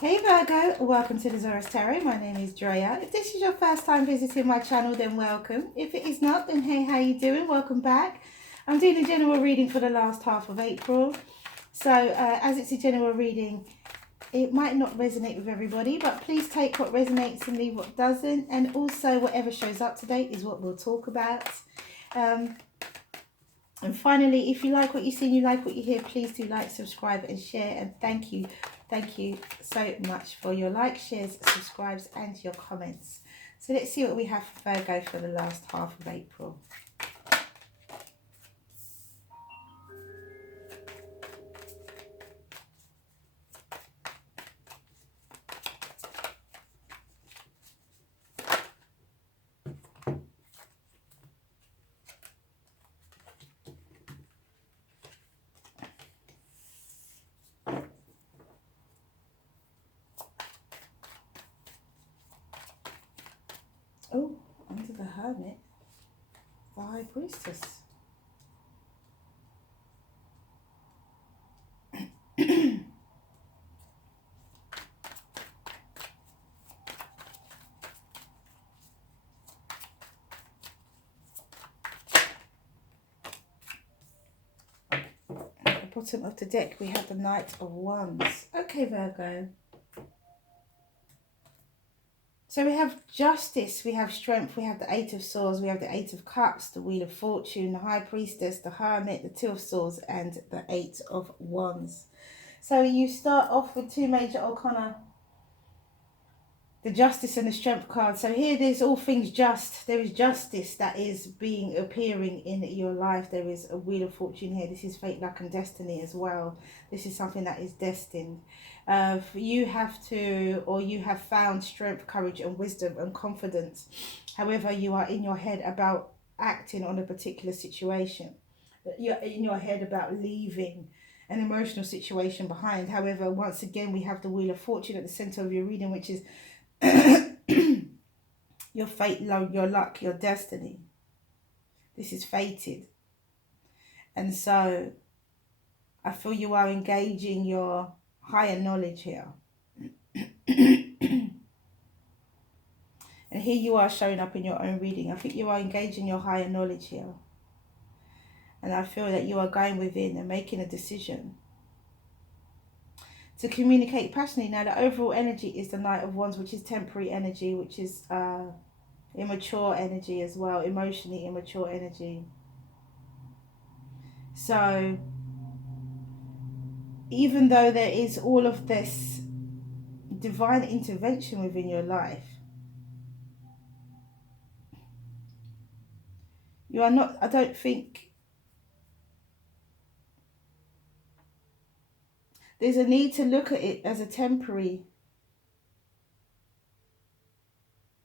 Hey Virgo, welcome to the Zarious Tarot. My name is Drea. If this is your first time visiting my channel, then welcome. If it is not, then hey, how you doing? Welcome back. I'm doing a general reading for the last half of April. So as it's a general reading, it might not resonate with everybody, but please take what resonates and leave what doesn't. And also whatever shows up today is what we'll talk about. And finally, if you like what you see and you like what you hear, please do like, subscribe and share. And thank you so much for your likes, shares, subscribes and your comments. So let's see what we have for Virgo for the last half of April. Oh, under the Hermit, the High Priestess. At the bottom of the deck we have the Knight of Wands. Okay, Virgo. So we have Justice, we have Strength, we have the Eight of Swords, we have the Eight of Cups, the Wheel of Fortune, the High Priestess, the Hermit, the Two of Swords and the Eight of Wands. So you start off with two major arcana, the Justice and the Strength card. So here there's all things just. There is justice that is appearing in your life. There is a Wheel of Fortune here. This is fate, luck and destiny as well. This is something that is destined. You have to, or you have found strength, courage and wisdom and confidence. However, you are in your head about acting on a particular situation. You're in your head about leaving an emotional situation behind. However, once again, we have the Wheel of Fortune at the center of your reading, which is your fate, your luck, your destiny. This is fated. And so I feel you are engaging your higher knowledge here. And here you are showing up in your own reading. I think you are engaging your higher knowledge here. And I feel that you are going within and making a decision to communicate passionately. Now the overall energy is the Knight of Wands, which is temporary energy, which is immature energy as well, emotionally immature energy. So even though there is all of this divine intervention within your life, you are not, I don't think, there's a need to look at it as a temporary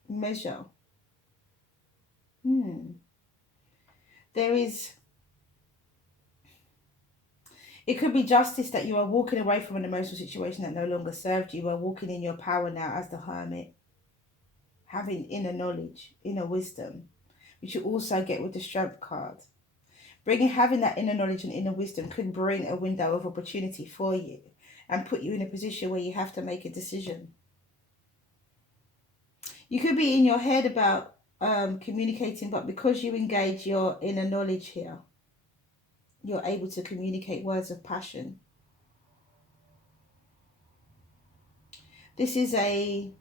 measure. There is, it could be justice that you are walking away from an emotional situation that no longer served you. You are walking in your power now as the Hermit, having inner knowledge, inner wisdom, which you also get with the Strength card. Having that inner knowledge and inner wisdom could bring a window of opportunity for you and put you in a position where you have to make a decision. You could be in your head about communicating, but because you engage your inner knowledge here, you're able to communicate words of passion. This is a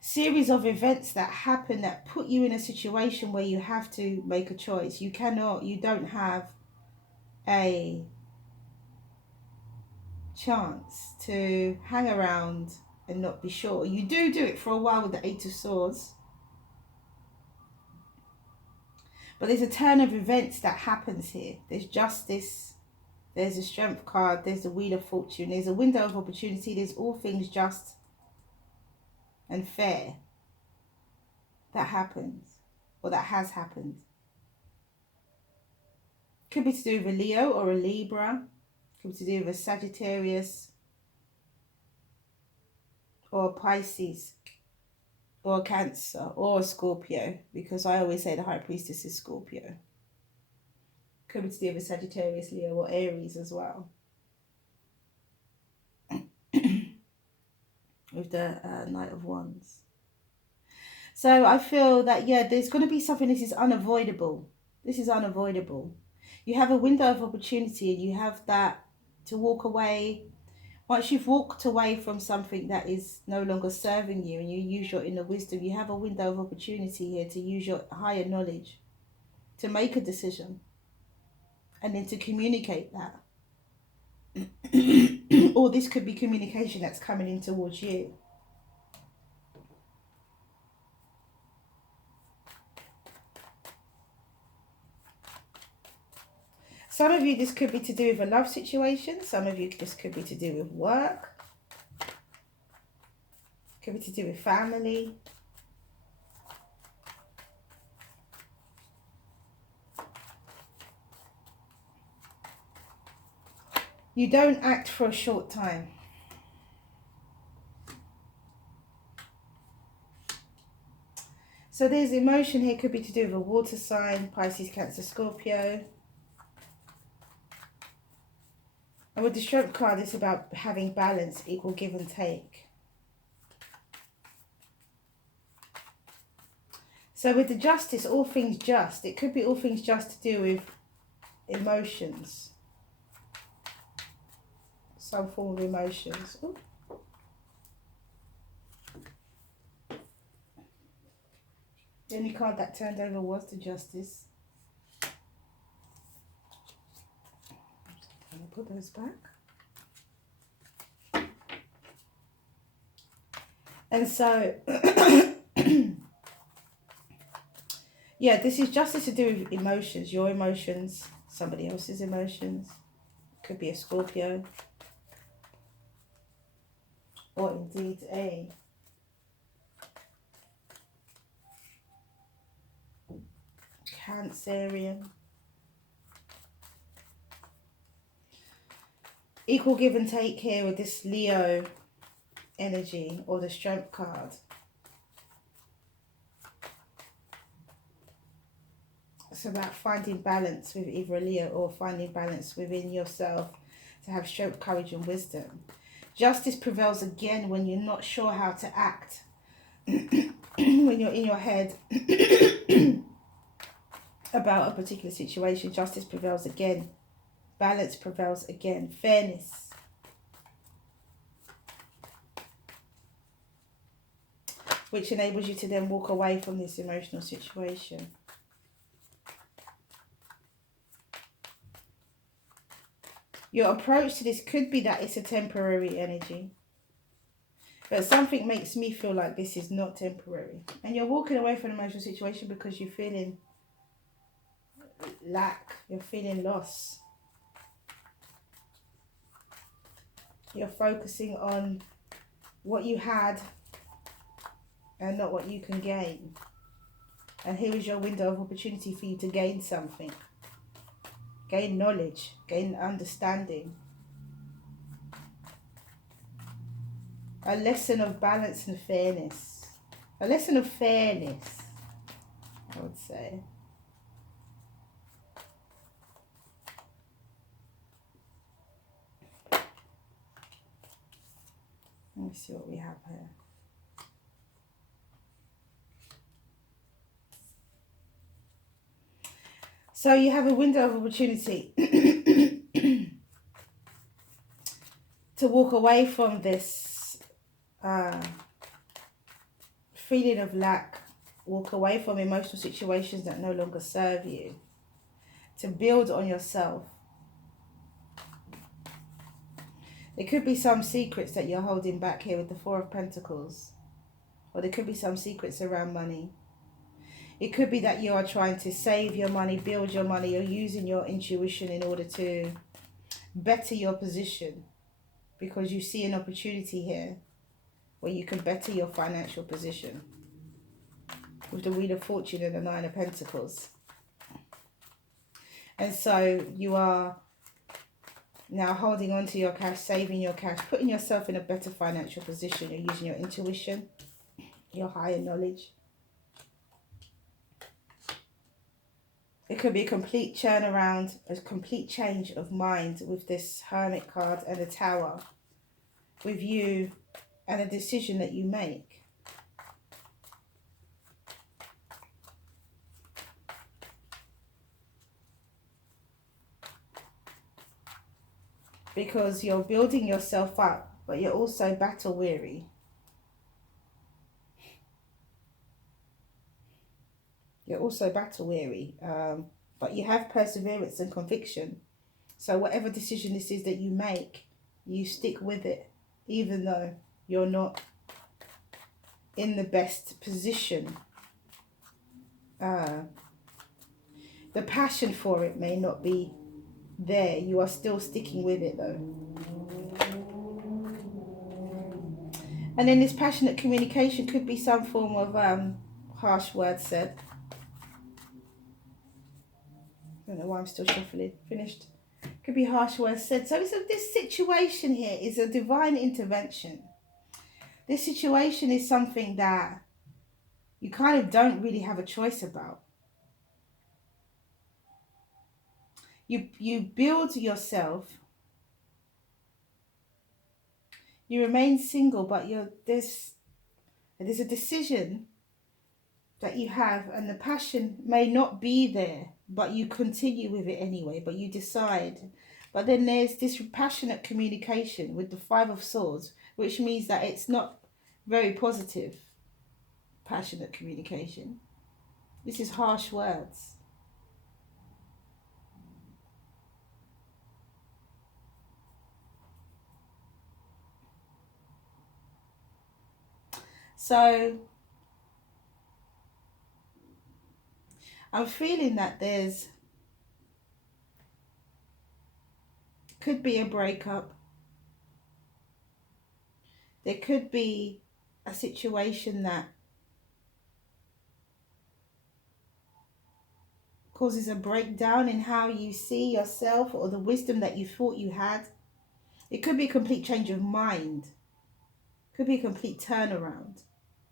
series of events that happen that put you in a situation where you have to make a choice. You don't have a chance to hang around and not be sure. You do it for a while with the Eight of Swords, but there's a turn of events that happens here. There's justice, there's a Strength card, there's the Wheel of Fortune, there's a window of opportunity, there's all things just and fair that happens, or that has happened. Could be to do with a Leo or a Libra, could be to do with a Sagittarius or a Pisces or a Cancer or a Scorpio, because I always say the High Priestess is Scorpio. Could be to do with Sagittarius, Leo or Aries as well. with the Knight of Wands. So I feel that, yeah, there's going to be something. This is unavoidable. This is unavoidable. You have a window of opportunity, and you have that to walk away. Once you've walked away from something that is no longer serving you, and you use your inner wisdom, you have a window of opportunity here to use your higher knowledge to make a decision, and then to communicate that. Or this could be communication that's coming in towards you. Some of you, this could be to do with a love situation. Some of you, this could be to do with work. Could be to do with family. You don't act for a short time. So there's emotion here. Could be to do with a water sign, Pisces, Cancer, Scorpio. And with the Strength card, it's about having balance, equal give and take. So with the Justice, all things just. It could be all things just to do with emotions. Some form of emotions. Ooh. The only card that turned over was the Justice. Can I put those back? And so, yeah, this is Justice to do with emotions. Your emotions, somebody else's emotions. Could be a Scorpio. Or indeed a Cancerian. Equal give and take here with this Leo energy or the Strength card. It's about finding balance with either a Leo or finding balance within yourself to have strength, courage and wisdom. Justice prevails again when you're not sure how to act. When you're in your head about a particular situation, justice prevails again. Balance prevails again. Fairness. Which enables you to then walk away from this emotional situation. Your approach to this could be that it's a temporary energy. But something makes me feel like this is not temporary. And you're walking away from an emotional situation because you're feeling lack. You're feeling loss. You're focusing on what you had and not what you can gain. And here is your window of opportunity for you to gain something. Gain knowledge, gain understanding. A lesson of balance and fairness. A lesson of fairness, I would say. Let me see what we have here. So you have a window of opportunity to walk away from this feeling of lack, walk away from emotional situations that no longer serve you, to build on yourself. There could be some secrets that you're holding back here with the Four of Pentacles, or there could be some secrets around money. It could be that you are trying to save your money, build your money, or using your intuition in order to better your position, because you see an opportunity here where you can better your financial position with the Wheel of Fortune and the Nine of Pentacles. And so you are now holding on to your cash, saving your cash, putting yourself in a better financial position. You're using your intuition, your higher knowledge. It could be a complete turnaround, a complete change of mind with this Hermit card and the Tower. With you and a decision that you make. Because you're building yourself up, but you're also battle weary. You're also battle weary, but you have perseverance and conviction. So whatever decision this is that you make, you stick with it, even though you're not in the best position. The passion for it may not be there. You are still sticking with it though. And then this passionate communication could be some form of harsh words said. I don't know why I'm still shuffling. Finished. Could be harsh words said. So this situation here is a divine intervention. This situation is something that you kind of don't really have a choice about. You build yourself. You remain single, but there's a decision that you have, and the passion may not be there, but you continue with it anyway, but you decide. But then there's this passionate communication with the Five of Swords, which means that it's not very positive passionate communication. This is harsh words. So I'm feeling that could be a breakup. There could be a situation that causes a breakdown in how you see yourself or the wisdom that you thought you had. It could be a complete change of mind. It could be a complete turnaround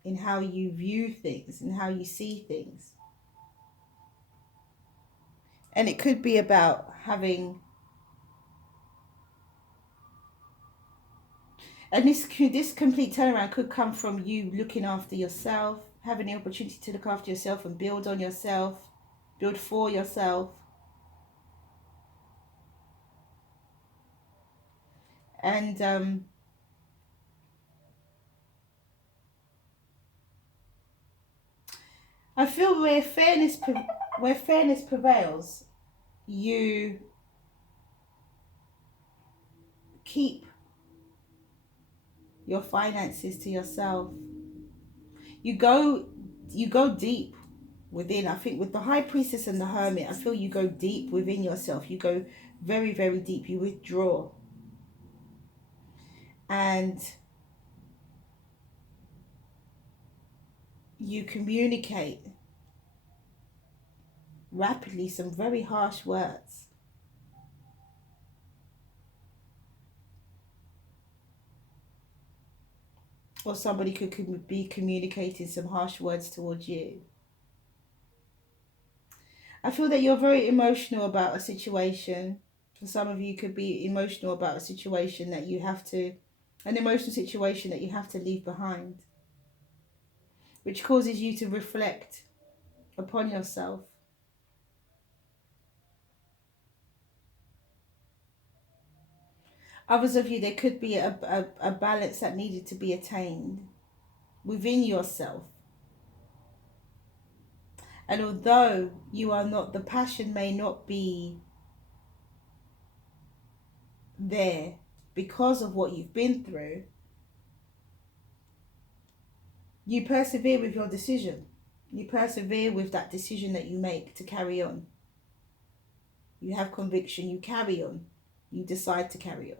in how you view things and how you see things. And it could be about having... And this complete turnaround could come from you looking after yourself, having the opportunity to look after yourself and build on yourself, build for yourself. And I feel where fairness prevails, you keep your finances to yourself. You go deep within. I think with the High Priestess and the Hermit, I feel you go deep within yourself. You go very, very deep. You withdraw. And you communicate rapidly some very harsh words. Or somebody could be communicating some harsh words towards you. I feel that you're very emotional about a situation. For some of you could be emotional about a situation that you have to, an emotional situation that you have to leave behind, which causes you to reflect upon yourself. Others of you, there could be a balance that needed to be attained within yourself. And although you are not, the passion may not be there because of what you've been through, you persevere with your decision. You persevere with that decision that you make to carry on. You have conviction, you carry on. You decide to carry on.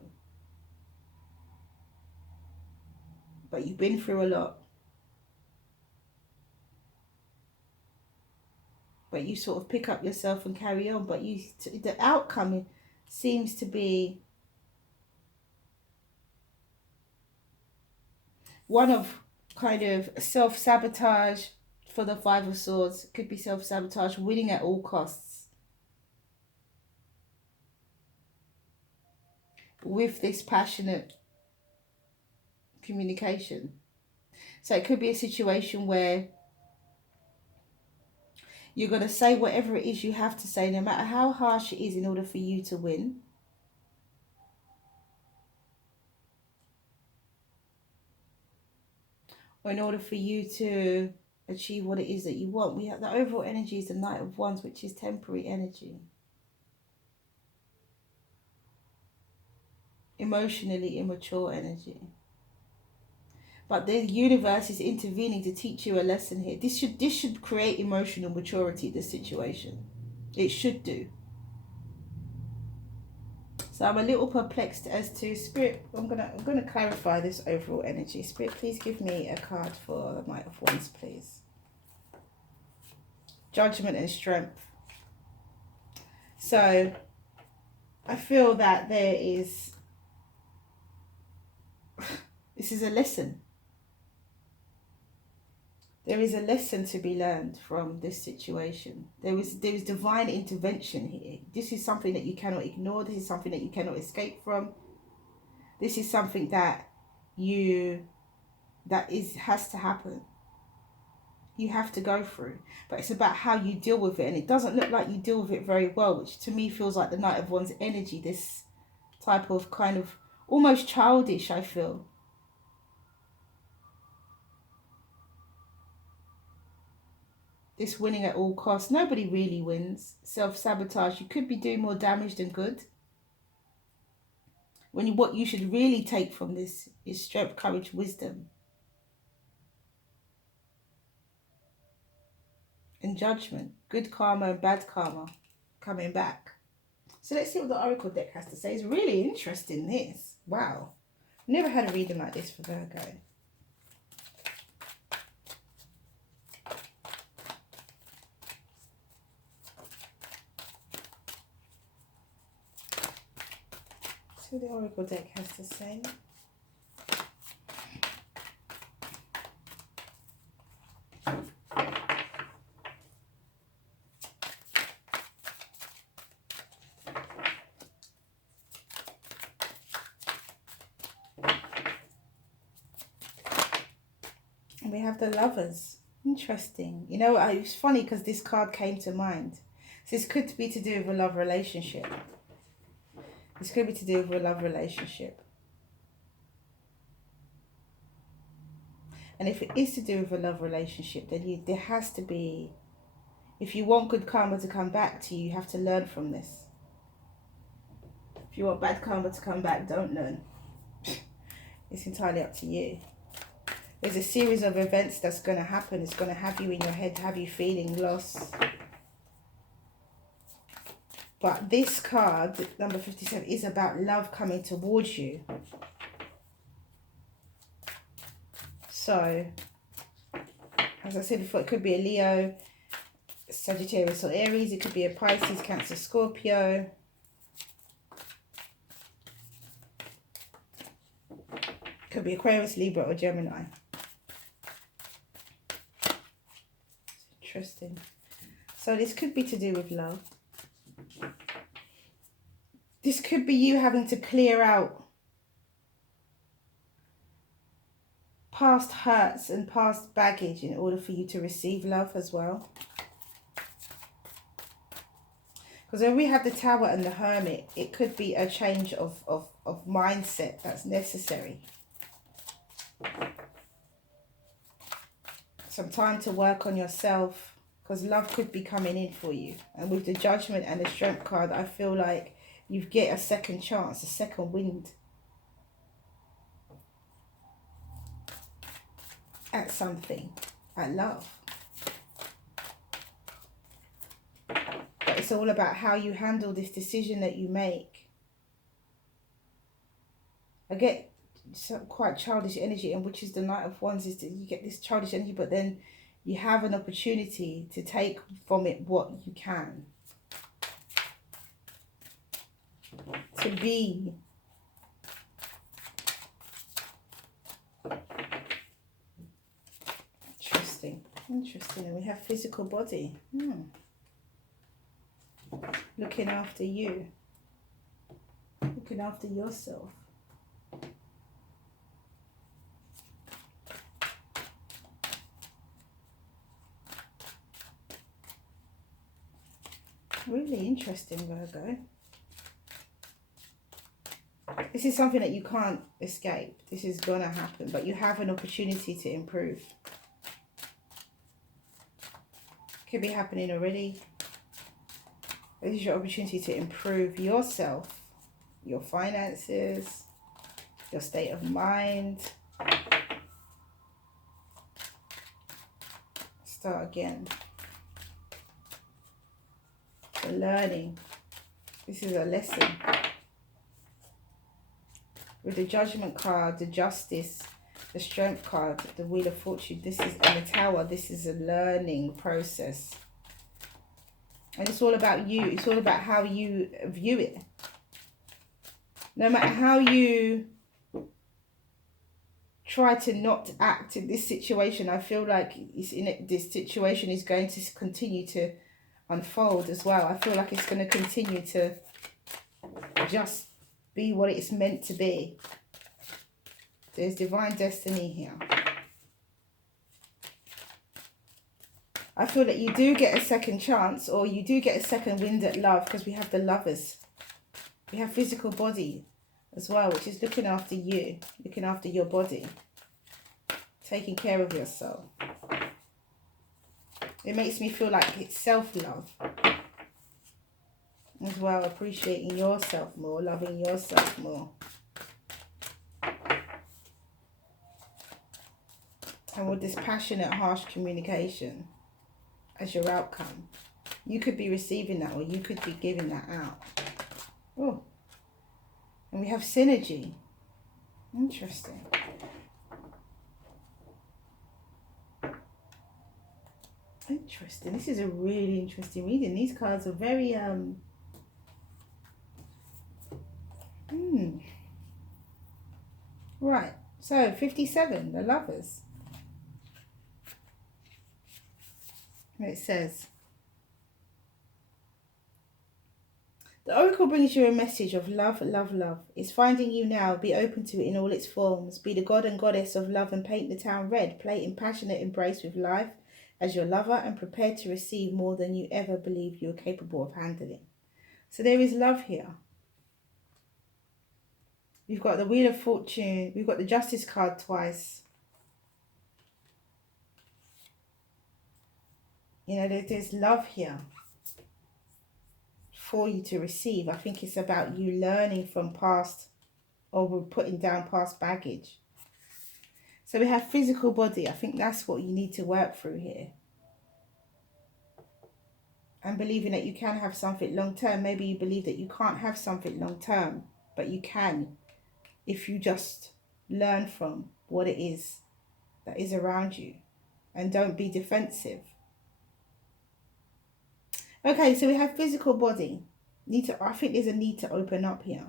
But you've been through a lot. But you sort of pick up yourself and carry on. But the outcome seems to be one of kind of self-sabotage for the Five of Swords. It could be self-sabotage, winning at all costs. With this passionate communication. So it could be a situation where you're going to say whatever it is you have to say, no matter how harsh it is, in order for you to win. Or in order for you to achieve what it is that you want. We have the overall energy is the Knight of Wands, which is temporary energy. Emotionally immature energy. But the universe is intervening to teach you a lesson here. This should create emotional maturity, this situation. It should do. So I'm a little perplexed as to Spirit. I'm gonna clarify this overall energy. Spirit, please give me a card for the Knight of Wands, please. Judgment and strength. So I feel that there is this is a lesson. There is a lesson to be learned from this situation. There is divine intervention here. This is something that you cannot ignore. This is something that you cannot escape from. This is something that has to happen. You have to go through. But it's about how you deal with it. And it doesn't look like you deal with it very well, which to me feels like the Knight of Wands energy. This type of kind of almost childish, I feel. This winning at all costs. Nobody really wins. Self-sabotage. You could be doing more damage than good. What you should really take from this is strength, courage, wisdom, and judgment. Good karma and bad karma coming back. So let's see what the Oracle deck has to say. It's really interesting, this. Wow. Never had a reading like this for Virgo. See what the Oracle deck has to say. And we have the Lovers. Interesting. You know, it's funny because this card came to mind. So this could be to do with a love relationship. This could be to do with a love relationship. And if it is to do with a love relationship, then there has to be, if you want good karma to come back to you, you have to learn from this. If you want bad karma to come back, don't learn. It's entirely up to you. There's a series of events that's going to happen. It's going to have you in your head, have you feeling lost. But this card, number 57, is about love coming towards you. So, as I said before, it could be a Leo, Sagittarius or Aries. It could be a Pisces, Cancer, Scorpio. Could be Aquarius, Libra or Gemini. Interesting. So this could be to do with love. This could be you having to clear out past hurts and past baggage in order for you to receive love as well. Because when we have the Tower and the Hermit, it could be a change of mindset that's necessary. Some time to work on yourself, because love could be coming in for you. And with the Judgment and the Strength card, I feel like you get a second chance, a second wind at something, at love. But it's all about how you handle this decision that you make. I get some quite childish energy, and which is the Knight of Wands, is that you get this childish energy, but then you have an opportunity to take from it what you can. To be. Interesting. Interesting. And we have physical body. Looking after you. Looking after yourself. Really interesting, Virgo. This is something that you can't escape. This is going to happen, but you have an opportunity to improve. Could be happening already. This is your opportunity to improve yourself, your finances, your state of mind. Start again. The learning. This is a lesson. With the Judgment card, the Justice, the Strength card, the Wheel of Fortune, this is, and the Tower, this is a learning process. And it's all about you. It's all about how you view it. No matter how you try to not act in this situation, I feel like this situation is going to continue to unfold as well. I feel like it's going to continue to just be what it's meant to be. There's divine destiny here. I feel that you do get a second chance, or you do get a second wind at love, because we have the Lovers. We have physical body as well, which is looking after you, looking after your body, taking care of yourself. It makes me feel like it's self-love as well, appreciating yourself more, loving yourself more. And with this passionate, harsh communication as your outcome, you could be receiving that, or you could be giving that out. Oh, and we have synergy. Interesting. Interesting. This is a really interesting reading. These cards are very Right. So 57, the Lovers. It says, the Oracle brings you a message of love, love, love. It's finding you now. Be open to it in all its forms. Be the god and goddess of love and paint the town red. Play in passionate embrace with life as your lover and prepare to receive more than you ever believed you were capable of handling. So there is love here. We've got the Wheel of Fortune. We've got the Justice card twice. You know, there's love here for you to receive. I think it's about you learning from past, or putting down past baggage. So we have physical body. I think that's what you need to work through here. And believing that you can have something long term. Maybe you believe that you can't have something long term, but you can if you just learn from what it is that is around you and don't be defensive. Okay, so we have physical body. I think there's a need to open up here.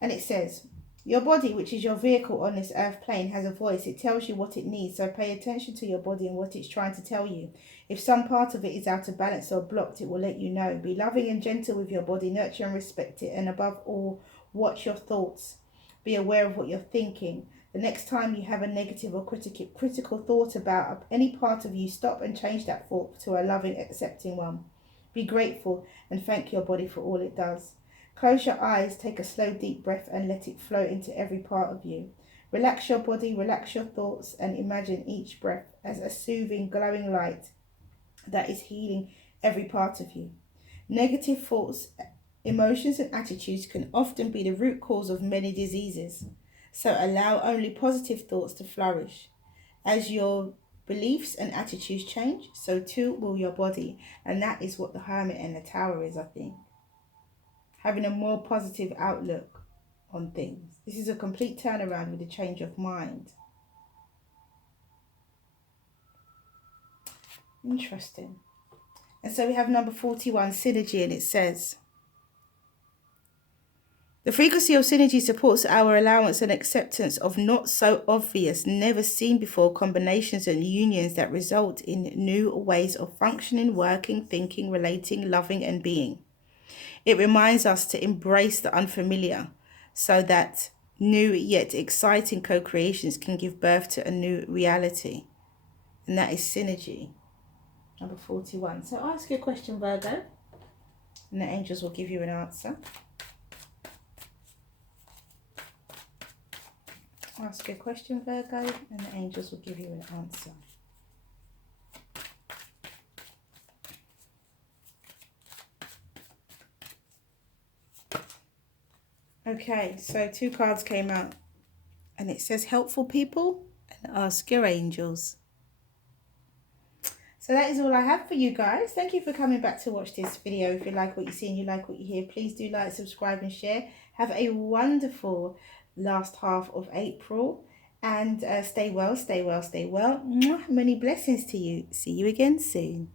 And it says, your body, which is your vehicle on this earth plane, has a voice. It tells you what it needs. So pay attention to your body and what it's trying to tell you. If some part of it is out of balance or blocked, it will let you know. Be loving and gentle with your body. Nurture and respect it. And above all, watch your thoughts. Be aware of what you're thinking. The next time you have a negative or critical thought about any part of you, stop and change that thought to a loving, accepting one. Be grateful and thank your body for all it does. Close your eyes, take a slow, deep breath and let it flow into every part of you. Relax your body, relax your thoughts, and imagine each breath as a soothing, glowing light that is healing every part of you. Negative thoughts, emotions and attitudes can often be the root cause of many diseases. So allow only positive thoughts to flourish. As your beliefs and attitudes change, so too will your body. And that is what the Hermit and the Tower is, I think. Having a more positive outlook on things. This is a complete turnaround with a change of mind. Interesting. And so we have number 41, synergy, and it says, the frequency of synergy supports our allowance and acceptance of not so obvious, never seen before combinations and unions that result in new ways of functioning, working, thinking, relating, loving, and being. It reminds us to embrace the unfamiliar so that new yet exciting co-creations can give birth to a new reality. And that is synergy. Number 41. So ask your question, Virgo, and the angels will give you an answer. Ask your question, Virgo, and the angels will give you an answer. Okay, so 2 cards came out, and it says helpful people and ask your angels. So that is all I have for you guys. Thank you for coming back to watch this video. If you like what you see and you like what you hear, please do like, subscribe and share. Have a wonderful last half of April, and stay well, stay well, stay well. Mwah. Many blessings to you. See you again soon.